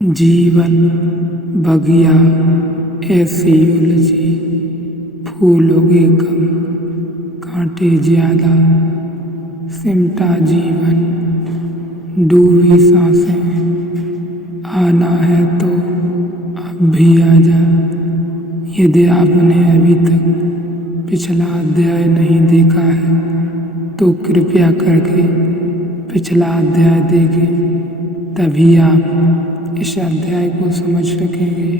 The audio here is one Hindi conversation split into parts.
जीवन बगिया ऐसी उलझी, फूल उगे कम, कांटे ज्यादा, सिमटा जीवन, डूबी सांसें, आना है तो अब भी आजा। यदि आपने अभी तक पिछला अध्याय नहीं देखा है तो कृपया करके पिछला अध्याय देखें, तभी आप इस अध्याय को समझ सकेंगे।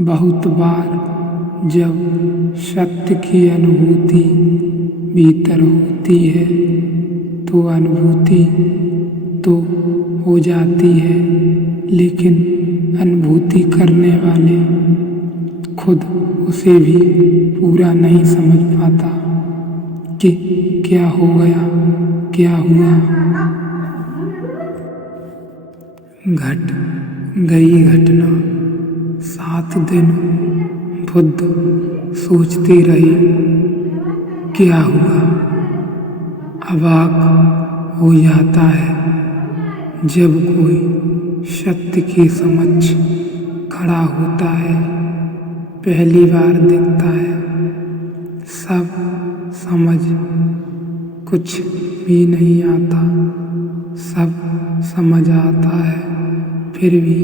बहुत बार जब सत्य की अनुभूति भीतर होती है तो अनुभूति तो हो जाती है, लेकिन अनुभूति करने वाले खुद उसे भी पूरा नहीं समझ पाता कि क्या हो गया, क्या हुआ। घट गई घटना। 7 दिन बुद्ध सोचते रहे, क्या हुआ। अवाक हो जाता है जब कोई सत्य के समक्ष खड़ा होता है, पहली बार दिखता है। सब समझ कुछ भी नहीं आता, सब समझ आता है फिर भी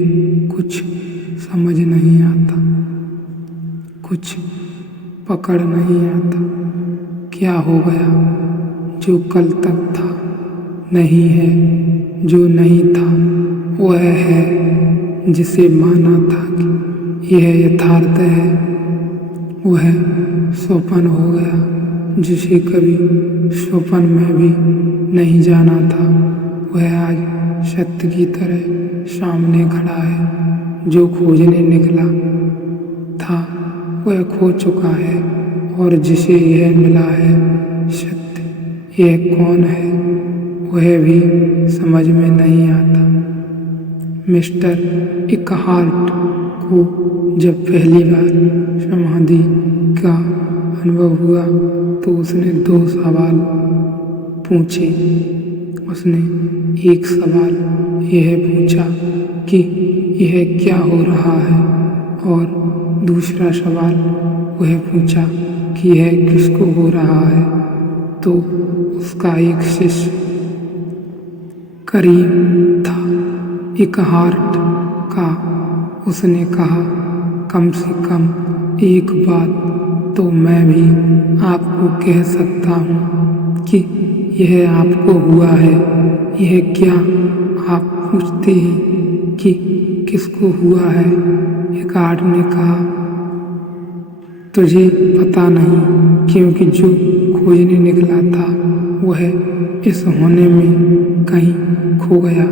कुछ समझ नहीं आता, कुछ पकड़ नहीं आता। क्या हो गया। जो कल तक था नहीं है, जो नहीं था वह है, जिसे माना था कि यह यथार्थ है वह स्वप्न हो गया। जिसे कभी स्वप्न में भी नहीं जाना था वह आज सत्य की तरह सामने खड़ा है। जो खोजने निकला था वह खो चुका है, और जिसे यह मिला है सत्य, यह कौन है वह भी समझ में नहीं आता। मिस्टर इकहार्ट को जब पहली बार समाधि का अनुभव हुआ तो उसने 2 सवाल पूछे। उसने एक सवाल यह पूछा कि यह क्या हो रहा है, और दूसरा सवाल वह पूछा कि यह किसको हो रहा है। तो उसका एक शिष्य करीब था इकहार्ट का। उसने कहा, कम से कम एक बात तो मैं भी आपको कह सकता हूँ कि यह आपको हुआ है। यह क्या आप पूछते हैं कि किसको हुआ है। इकहार्ट ने कहा, तुझे पता नहीं, क्योंकि जो खोजने निकला था वह इस होने में कहीं खो गया,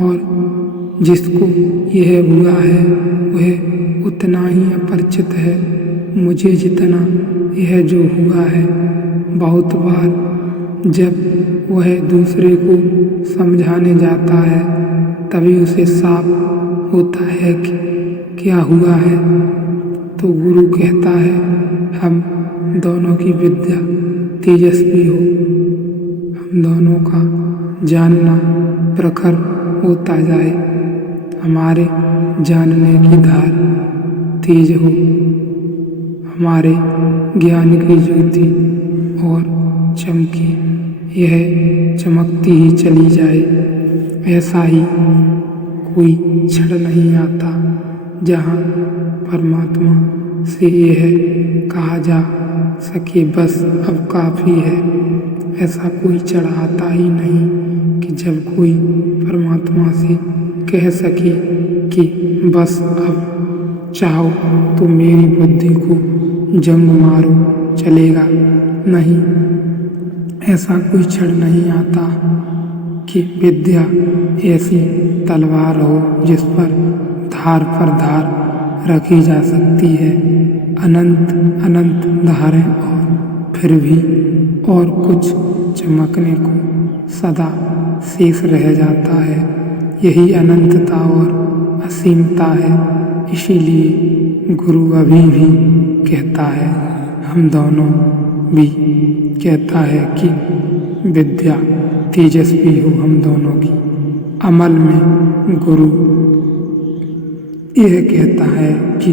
और जिसको यह हुआ है वह उतना ही अपरिचित है मुझे जितना यह जो हुआ है। बहुत बार जब वह दूसरे को समझाने जाता है तभी उसे साफ होता है कि क्या हुआ है। तो गुरु कहता है, हम दोनों की विद्या तेजस्वी हो, हम दोनों का जानना प्रखर होता जाए, हमारे जानने की धार तेज हो, हमारे ज्ञान की ज्योति और चमके, यह चमकती ही चली जाए। ऐसा ही कोई क्षण नहीं आता जहाँ परमात्मा से यह कहा जा सके, बस अब काफी है। ऐसा कोई क्षण आता ही नहीं कि जब कोई परमात्मा से कह सके कि बस अब चाहो तो मेरी बुद्धि को जंग मारो, चलेगा नहीं। ऐसा कोई क्षण नहीं आता कि विद्या ऐसी तलवार हो जिस पर धार रखी जा सकती है। अनंत अनंत धारें, और फिर भी और कुछ चमकने को सदा शेष रह जाता है। यही अनंतता और असीमता है। इसीलिए गुरु अभी भी कहता है, हम दोनों भी कहता है कि विद्या तेजस्वी हो हम दोनों की। अमल में गुरु यह कहता है कि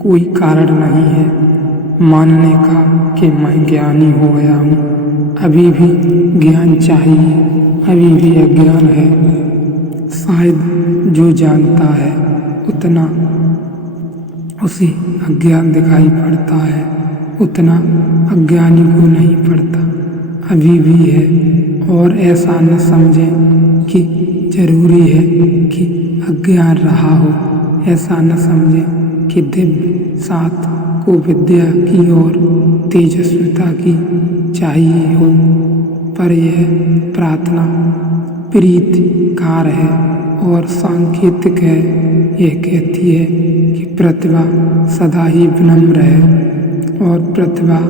कोई कारण नहीं है मानने का कि मैं ज्ञानी हो गया हूँ। अभी भी ज्ञान चाहिए, अभी भी अज्ञान है। शायद जो जानता है उतना उसे अज्ञान दिखाई पड़ता है, उतना अज्ञानी को नहीं पड़ता। अभी भी है और ऐसा न समझें कि जरूरी है कि अज्ञान रहा हो, ऐसा न समझें कि दिव्य सात को विद्या की और तेजस्विता की चाहिए हो, पर यह प्रार्थना प्रीतिकार है और सांकेतिक है। यह कहती है कि प्रतिभा सदा ही विनम्र है और प्रतिभा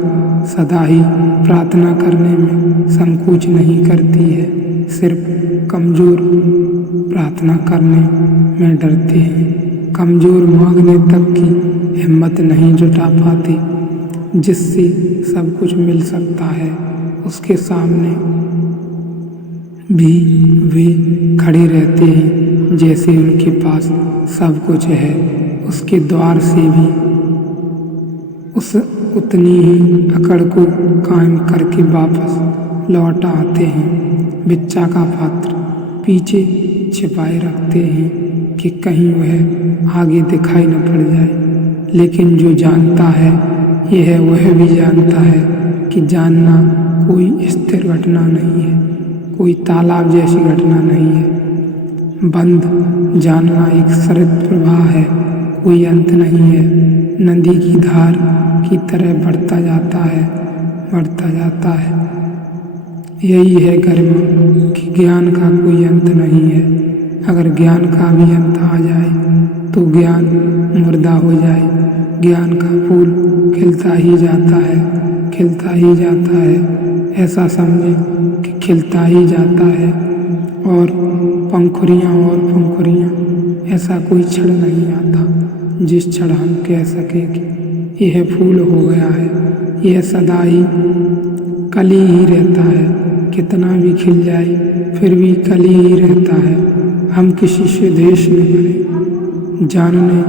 सदा ही प्रार्थना करने में संकोच नहीं करती है। सिर्फ कमजोर प्रार्थना करने में डरते हैं, कमजोर मांगने तक की हिम्मत नहीं जुटा पाते। जिससे सब कुछ मिल सकता है उसके सामने भी वे खड़े रहते हैं जैसे उनके पास सब कुछ है। उसके द्वार से भी उतनी ही अकड़ को कायम करके वापस लौट आते हैं। बिच्चा का पात्र पीछे छिपाए रखते हैं कि कहीं वह आगे दिखाई न पड़ जाए। लेकिन जो जानता है वह भी जानता है कि जानना कोई स्थिर घटना नहीं है, कोई तालाब जैसी घटना नहीं है। बंद जानना एक सरित प्रवाह है, कोई अंत नहीं है। नदी की धार की तरह बढ़ता जाता है, बढ़ता जाता है। यही है गरिमा कि ज्ञान का कोई अंत नहीं है। अगर ज्ञान का भी अंत आ जाए तो ज्ञान मुर्दा हो जाए। ज्ञान का फूल खिलता ही जाता है, खिलता ही जाता है। ऐसा समझें कि खिलता ही जाता है और पंखुड़ियाँ, ऐसा कोई क्षण नहीं आता जिस क्षण हम कह सकें कि यह फूल हो गया है। यह सदा ही कली ही रहता है, कितना भी खिल जाए फिर भी कली ही रहता है। हम किसी से द्वेष न करें, जानने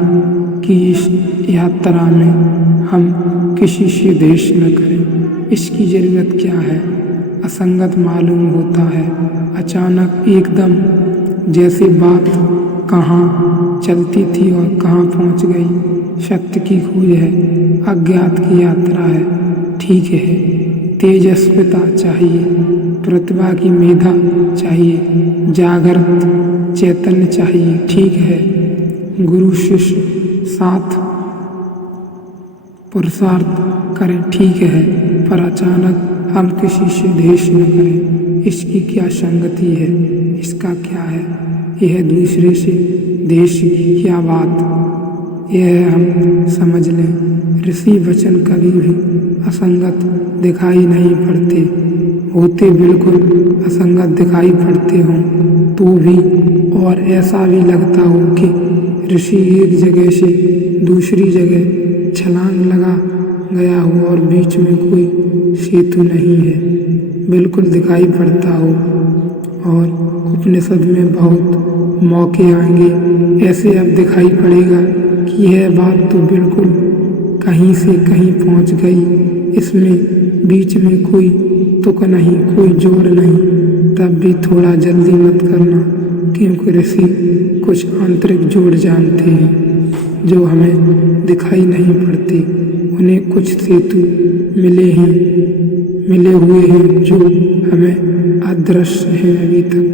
की इस यात्रा में हम किसी से द्वेष न करें। इसकी जरूरत क्या है? असंगत मालूम होता है अचानक एकदम, जैसे बात कहाँ चलती थी और कहाँ पहुँच गई। सत्य की खोज है, अज्ञात की यात्रा है। ठीक है, तेजस्विता चाहिए, प्रतिभा की मेधा चाहिए, जागृत चैतन्य चाहिए। ठीक है, गुरु शिष्य साथ पुरुषार्थ करें, ठीक है, पर अचानक हम किसी से द्वेष न करें। इसकी क्या संगति है? इसका क्या है? यह दूसरे से द्वेष की क्या बात? यह हम समझ लें। ऋषि वचन कभी भी असंगत दिखाई नहीं पड़ते, होते बिल्कुल असंगत दिखाई पड़ते हों तो भी, और ऐसा भी लगता हो कि ऋषि एक जगह से दूसरी जगह छलांग लगा गया हो और बीच में कोई सेतु नहीं है, बिल्कुल दिखाई पड़ता हो। और उपनिषद में बहुत मौके आएंगे ऐसे अब दिखाई पड़ेगा कि यह बात तो बिल्कुल कहीं से कहीं पहुंच गई, इसमें बीच में कोई तुक नहीं, कोई जोड़ नहीं। तब भी थोड़ा जल्दी मत करना, क्योंकि ऋषि कुछ आंतरिक जोड़ जानते हैं जो हमें दिखाई नहीं पड़ते। उन्हें कुछ सेतु मिले हुए हैं जो हमें अदृश्य हैं अभी तक।